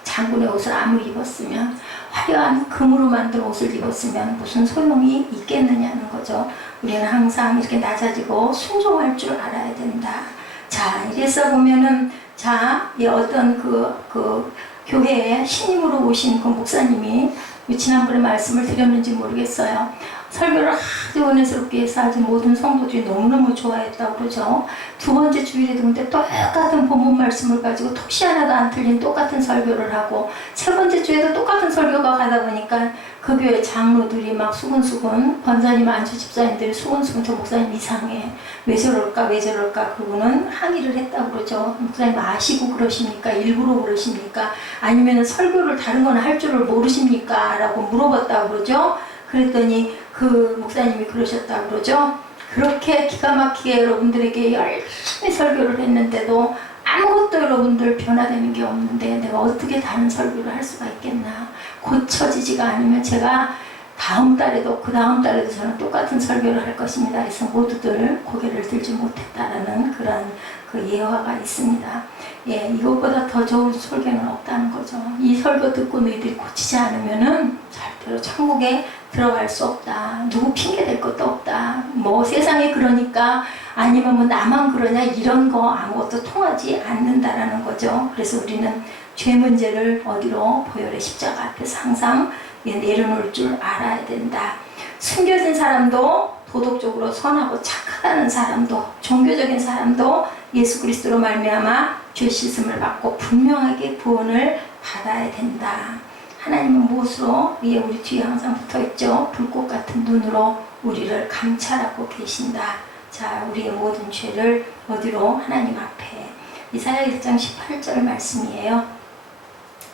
장군의 옷을 아무리 입었으면, 화려한 금으로 만든 옷을 입었으면 무슨 소용이 있겠느냐는 거죠. 우리는 항상 이렇게 낮아지고 순종할 줄 알아야 된다. 자, 이래서 보면은 이 어떤 그 교회에 신임으로 오신 그 목사님이 지난번에 말씀을 드렸는지 모르겠어요. 설교를 아주 은혜스럽게 해서 아주 모든 성도들이 너무너무 좋아했다고 그러죠. 두 번째 주일에도 근데 똑같은 본문 말씀을 가지고 톡시 하나도 안 틀린 똑같은 설교를 하고, 세 번째 주에도 똑같은 설교가 가다 보니까 그 교회 장로들이 막 수근수근, 권사님 안수 집사님들이 수근수근 저 목사님 이상해. 왜 저럴까 왜 저럴까. 그분은 항의를 했다고 그러죠. 목사님 아시고 그러십니까? 일부러 그러십니까? 아니면 설교를 다른 건 할 줄을 모르십니까? 라고 물어봤다고 그러죠. 그랬더니 그 목사님이 그러셨다고 그러죠. 그렇게 기가 막히게 여러분들에게 열심히 설교를 했는데도 아무것도 여러분들 변화되는 게 없는데 내가 어떻게 다른 설교를 할 수가 있겠나. 고쳐지지가 않으면 제가 다음 달에도 그 다음 달에도 저는 똑같은 설교를 할 것입니다. 그래서 모두들 고개를 들지 못했다라는 그런 그 예화가 있습니다. 예, 이것보다 더 좋은 설교는 없다는 거죠. 이 설교 듣고 너희들이 고치지 않으면은 절대로 천국에 들어갈 수 없다. 누구 핑계 댈 것도 없다. 뭐 세상에 그러니까, 아니면 뭐 나만 그러냐, 이런 거 아무것도 통하지 않는다라는 거죠. 그래서 우리는 죄 문제를 어디로? 보혈의 십자가 앞에서 항상 내려놓을 줄 알아야 된다. 숨겨진 사람도, 도덕적으로 선하고 착하다는 사람도, 종교적인 사람도 예수 그리스도로 말미암아 죄 씻음을 받고 분명하게 구원을 받아야 된다. 하나님은 무엇으로? 우리 뒤에 항상 붙어있죠. 불꽃 같은 눈으로 우리를 감찰하고 계신다. 자, 우리의 모든 죄를 어디로? 하나님 앞에. 이사야 1장 18절 말씀이에요.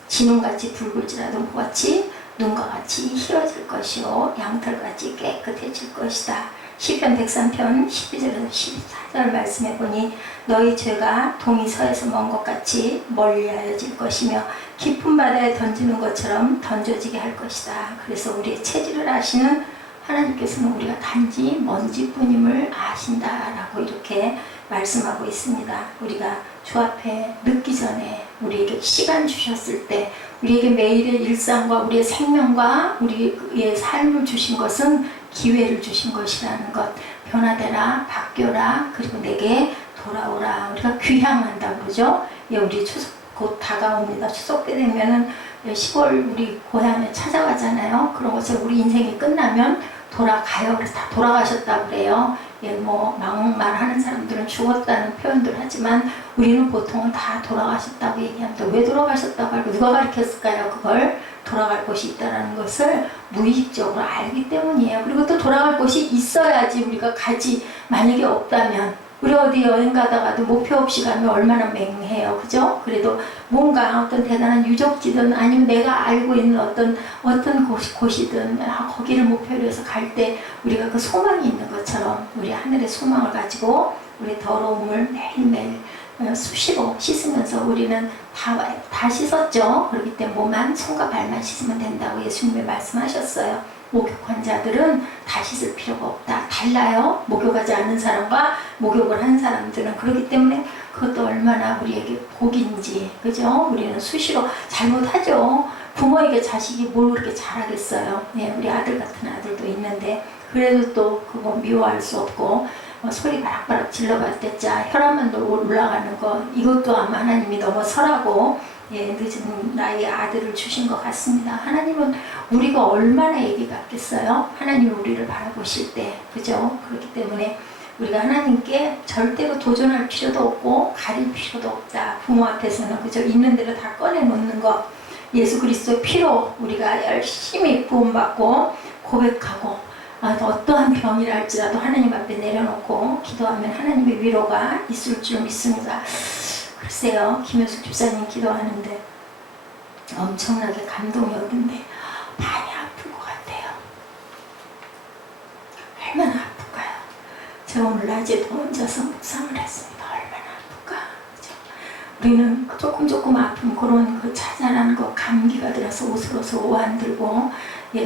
진홍같이 붉을지라도 모같이 눈과 같이 희어질 것이요 양털같이 깨끗해질 것이다. 시편 103편 12절에서 14절 말씀해 보니 너희 죄가 동이 서에서 먼 것 같이 멀리하여질 것이며 깊은 바다에 던지는 것처럼 던져지게 할 것이다. 그래서 우리의 체질을 아시는 하나님께서는 우리가 단지 먼지뿐임을 아신다라고 이렇게 말씀하고 있습니다. 우리가 주 앞에 늦기 전에 우리에게 시간 주셨을 때, 우리에게 매일의 일상과 우리의 생명과 우리의 삶을 주신 것은 기회를 주신 것이라는 것. 변화되라, 바뀌어라, 그리고 내게 돌아오라. 우리가 귀향한다 그러죠. 예, 우리 추석 곧 다가옵니다. 추석 때 되면은 시골 우리 고향에 찾아가잖아요. 그런 것을 우리 인생이 끝나면 돌아가요. 그래서 다 돌아가셨다고 그래요. 예, 뭐 막말하는 사람들은 죽었다는 표현들 하지만 우리는 보통은 다 돌아가셨다고 얘기합니다. 왜 돌아가셨다고 하고 누가 가르쳤을까요? 그걸 돌아갈 곳이 있다는 것을 무의식적으로 알기 때문이에요. 그리고 또 돌아갈 곳이 있어야지 우리가 가지. 만약에 없다면 우리 어디 여행 가다가도 목표 없이 가면 얼마나 맹해요. 그죠? 그래도 뭔가 어떤 대단한 유적지든 아니면 내가 알고 있는 어떤 곳이든 거기를 목표로 해서 갈 때 우리가 그 소망이 있는 것처럼 우리 하늘의 소망을 가지고 우리 더러움을 매일매일 수시로 씻으면서 우리는 다 씻었죠. 그렇기 때문에 몸만 손과 발만 씻으면 된다고 예수님이 말씀하셨어요. 목욕한 자들은 다 씻을 필요가 없다. 달라요. 목욕하지 않는 사람과 목욕을 한 사람들은. 그렇기 때문에 그것도 얼마나 우리에게 복인지. 그죠? 우리는 수시로 잘못하죠. 부모에게 자식이 뭘 그렇게 잘하겠어요. 네, 우리 아들 같은 아들도 있는데 그래도 또 그거 미워할 수 없고 소리 바락바락 질러봤댔자 혈압만 올라가는 거, 이것도 아마 하나님이 너무 설하고 늦은 나이에 아들을 주신 것 같습니다. 하나님은 우리가 얼마나 애기 같겠어요? 하나님이 우리를 바라보실 때. 그죠? 그렇기 때문에 우리가 하나님께 절대로 도전할 필요도 없고 가릴 필요도 없다. 부모 앞에서는 그죠? 있는 대로 다 꺼내놓는 것. 예수 그리스도의 피로 우리가 열심히 구원받고 고백하고 어떠한 병이라 할지라도 하나님 앞에 내려놓고 기도하면 하나님의 위로가 있을 줄 믿습니다. 글쎄요, 김효숙 집사님 기도하는데 엄청나게 감동이 오는데 많이 아플 것 같아요. 얼마나 아플까요? 제가 오늘 낮에도 혼자서 묵상을 했습니다. 얼마나 아플까? 그죠? 우리는 조금 아픈 그런 그 자잘한 거 감기가 들어서 옷으로서 오한 들고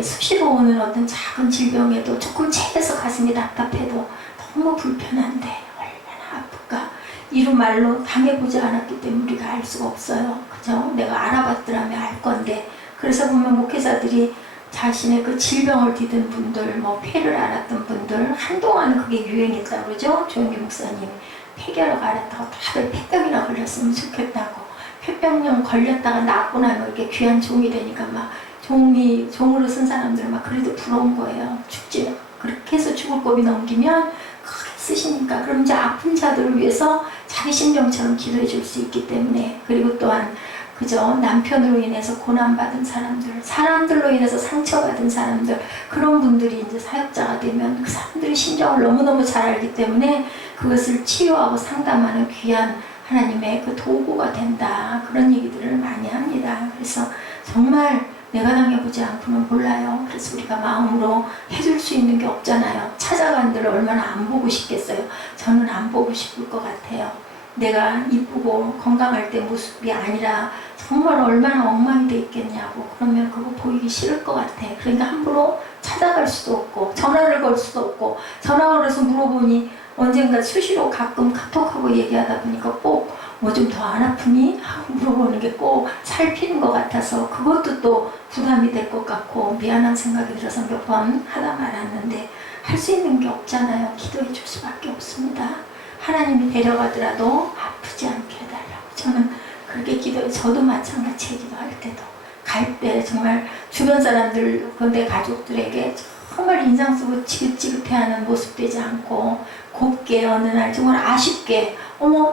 수시로 오는 어떤 작은 질병에도 조금 체해서 가슴이 답답해도 너무 불편한데 얼마나 아플까? 이런 말로 당해보지 않았기 때문에 우리가 알 수가 없어요. 그죠? 내가 알아봤더라면 알 건데. 그래서 보면 목회자들이 자신의 그 질병을 디든 분들, 폐를 앓았던 분들, 한동안 그게 유행했다고 그러죠? 조영기 목사님이 폐결핵 앓았다고 다들 폐병이나 걸렸으면 좋겠다고. 폐병령 걸렸다가 낫고 나면 이렇게 귀한 종이 되니까 막 종으로 쓴 사람들은 막 그래도 부러운 거예요. 죽지. 그렇게 해서 죽을 고비 넘기면 크게 쓰시니까. 그럼 이제 아픈 자들을 위해서 자기 심정처럼 기도해 줄 수 있기 때문에. 그리고 또한 그죠? 남편으로 인해서 고난받은 사람들, 사람들로 인해서 상처받은 사람들, 그런 분들이 이제 사역자가 되면 그 사람들의 심정을 너무너무 잘 알기 때문에 그것을 치유하고 상담하는 귀한 하나님의 그 도구가 된다. 그런 얘기들을 많이 합니다. 그래서 정말 내가 당해보지 않고는 몰라요. 그래서 우리가 마음으로 해줄 수 있는 게 없잖아요. 찾아간 데를 얼마나 안 보고 싶겠어요. 저는 안 보고 싶을 것 같아요. 내가 이쁘고 건강할 때 모습이 아니라 정말 얼마나 엉망이 돼 있겠냐고. 그러면 그거 보이기 싫을 것 같아. 그러니까 함부로 찾아갈 수도 없고 전화를 걸 수도 없고, 전화 걸어서 물어보니 언젠가 수시로 가끔 카톡하고 얘기하다 보니까 꼭 뭐 좀 더 안 아프니? 하고 물어보는 게 꼭 살피는 것 같아서 그것도 또 부담이 될 것 같고 미안한 생각이 들어서 몇 번 하다 말았는데, 할 수 있는 게 없잖아요. 기도해 줄 수밖에 없습니다. 하나님이 데려가더라도 아프지 않게 해달라고. 저는 그렇게 기도해. 저도 마찬가지에 기도할 때도 갈 때 정말 주변 사람들, 내 가족들에게 정말 인상 쓰고 지긋지긋해하는 모습 되지 않고 곱게 어느 날 정말 아쉽게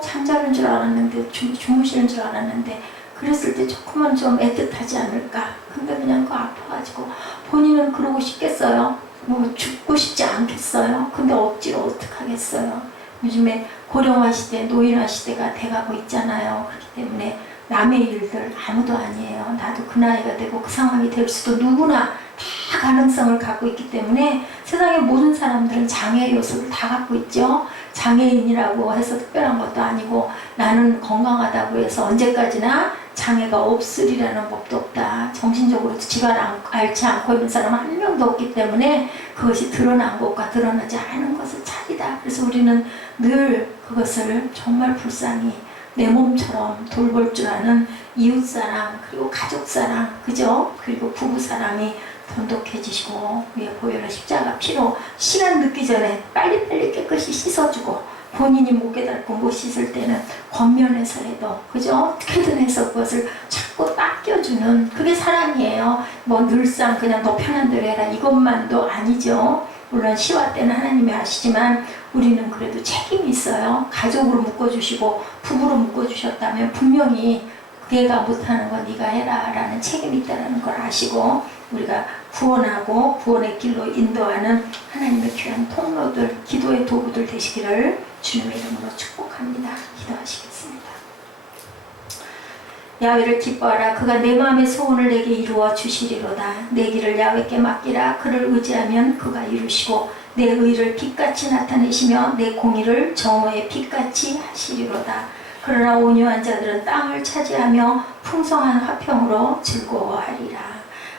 잠자는 줄 알았는데 주무시는 줄 알았는데 그랬을 때 조금은 좀 애틋하지 않을까. 근데 그냥 그 아파가지고 본인은 그러고 싶겠어요? 죽고 싶지 않겠어요? 근데 억지로 어떡하겠어요? 요즘에 고령화 시대, 노인화 시대가 돼가고 있잖아요. 그렇기 때문에 남의 일들 아무도 아니에요. 나도 그 나이가 되고 그 상황이 될 수도 누구나 다 가능성을 갖고 있기 때문에 세상의 모든 사람들은 장애 요소를 다 갖고 있죠. 장애인이라고 해서 특별한 것도 아니고 나는 건강하다고 해서 언제까지나 장애가 없으리라는 법도 없다. 정신적으로 지가 앓지 않고 있는 사람은 한 명도 없기 때문에 그것이 드러난 것과 드러나지 않은 것을 차리다. 그래서 우리는 늘 그것을 정말 불쌍히 내 몸처럼 돌볼 줄 아는 이웃사랑, 그리고 가족사랑, 그죠? 그리고 부부사랑이 돈독해지시고, 위에 보혈의 십자가 피로 시간 늦기 전에 빨리빨리 깨끗이 씻어주고, 본인이 못 깨닫고 못 씻을 때는 겉면에서라도, 그죠? 어떻게든 해서 그것을 자꾸 닦여주는, 그게 사랑이에요. 늘상 그냥 너 편한 대로 해라 이것만도 아니죠. 물론 시와 때는 하나님이 아시지만 우리는 그래도 책임이 있어요. 가족으로 묶어주시고 부부로 묶어주셨다면 분명히 걔가 못하는 거 네가 해라 라는 책임이 있다는 걸 아시고 우리가 구원하고 구원의 길로 인도하는 하나님의 귀한 통로들, 기도의 도구들 되시기를 주님의 이름으로 축복합니다. 기도하시겠습니다. 야훼를 기뻐하라. 그가 내 마음의 소원을 내게 이루어 주시리로다. 내 길을 야훼께 맡기라. 그를 의지하면 그가 이루시고 내 의를 빛같이 나타내시며 내 공의를 정오의 빛같이 하시리로다. 그러나 온유한 자들은 땅을 차지하며 풍성한 화평으로 즐거워하리라.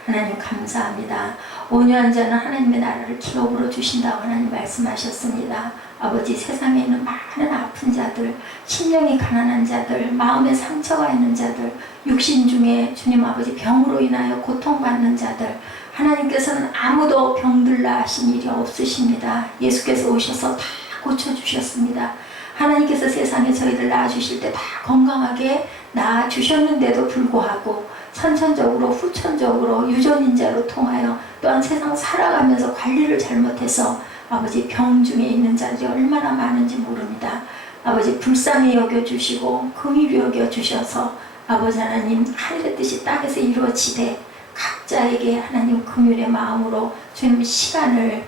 하나님 감사합니다. 온유한 자는 하나님의 나라를 기업으로 주신다고 하나님 말씀하셨습니다. 아버지, 세상에 있는 많은 아픈 자들, 심령이 가난한 자들, 마음에 상처가 있는 자들, 육신 중에 주님 아버지 병으로 인하여 고통받는 자들, 하나님께서는 아무도 병들라 하신 일이 없으십니다. 예수께서 오셔서 다 고쳐주셨습니다. 하나님께서 세상에 저희들 낳아주실 때 다 건강하게 낳아주셨는데도 불구하고 선천적으로 후천적으로 유전인자로 통하여 또한 세상 살아가면서 관리를 잘못해서 아버지 병 중에 있는 자들이 얼마나 많은지 모릅니다. 아버지 불쌍히 여겨주시고 긍휼히 여겨주셔서 아버지 하나님 하늘의 뜻이 땅에서 이루어지되 각자에게 하나님 긍휼의 마음으로 주님 시간을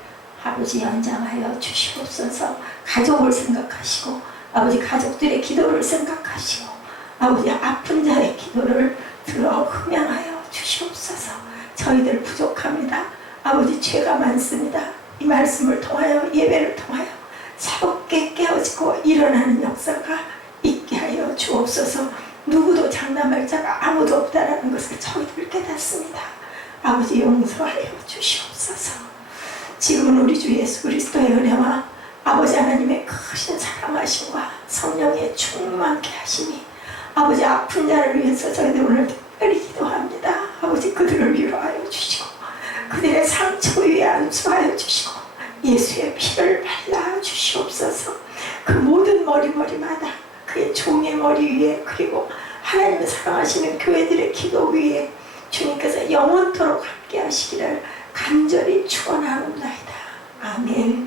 아버지 연장하여 주시옵소서. 가족을 생각하시고 아버지 가족들의 기도를 생각하시고 아버지 아픈 자의 기도를 들어 흠양하여 주시옵소서. 저희들 부족합니다. 아버지 죄가 많습니다. 이 말씀을 통하여 예배를 통하여 차갑게 깨어지고 일어나는 역사가 있게 하여 주옵소서. 누구도 장담할 자가 아무도 없다라는 것을 저희들 깨닫습니다. 아버지 용서하여 주시옵소서. 지금은 우리 주 예수 그리스도의 은혜와 아버지 하나님의 크신 사랑하심과 성령의 충만케 하심이 아버지 아픈 자를 위해서 저희들 오늘 특별히 기도합니다. 아버지 그들을 위로하여 주시고 그들의 상처 위에 안수하여 주시고 예수의 피를 발라 주시옵소서. 그 모든 머리마다 그의 종의 머리 위에 그리고 하나님을 사랑하시는 교회들의 기도 위에 주님께서 영원토록 함께 하시기를 간절히 축원하옵나이다. 아멘.